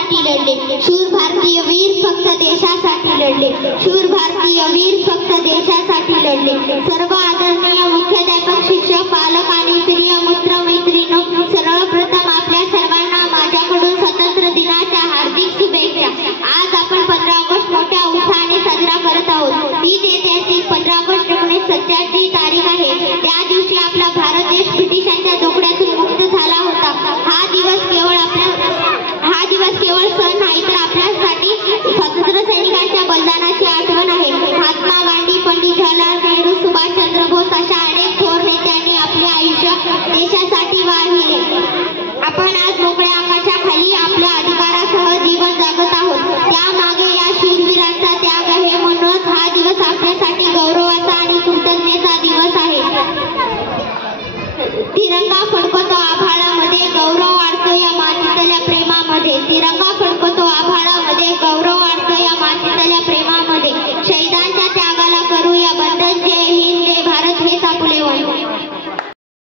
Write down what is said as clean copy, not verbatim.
देशासाठी लढले, शूर भारतीय वीर फक्त देशासाठी लढले, शूर भारतीय वीर फक्त देशासाठी लढले। सर्व आदरणीय मुख्याध्यापक, शिक्षक, पालक आणि प्रिय मित्र-मैत्रिणींनो, सर्वप्रथम आपल्या सर्वांना माझ्याकडून स्वातंत्र्य दिनाच्या हार्दिक शुभेच्छा। आज आपण 15 ऑगस्ट मोठ्या उत्साहाने साजरा करत आहोत। ही ऐतिहासिक 15 ऑगस्ट 1967 ची तारीख आहे। त्या दिवशी आपला भारत देश ब्रिटिशांच्या जोखडातून मुक्त झाला होता। हा दिवस केवळ सण नाही तर आपल्यासाठी स्वातंत्र्य सैनिकांच्या बलिदानाची आठवण आहे। महात्मा गांधी, पंडित जवाहरलाल नेहरू, सुभाषचंद्र बोस अशा अनेक थोर नेत्यांनी आपले आयुष्य देशासाठी वाहिले। आपण आज मोकळ्या आकाशाखाली आपल्या अधिकारासह जीवन जगत आहोत। त्यामागे या शूरवीरांचा त्याग आहे। म्हणूनच हा दिवस आपल्यासाठी गौरवाचा आणि कृतज्ञतेचा दिवस आहे। तिरंगा फडकतो आभाळामध्ये, गौरव वाढतो या मातीतल्या प्रेमामध्ये। तिरंगा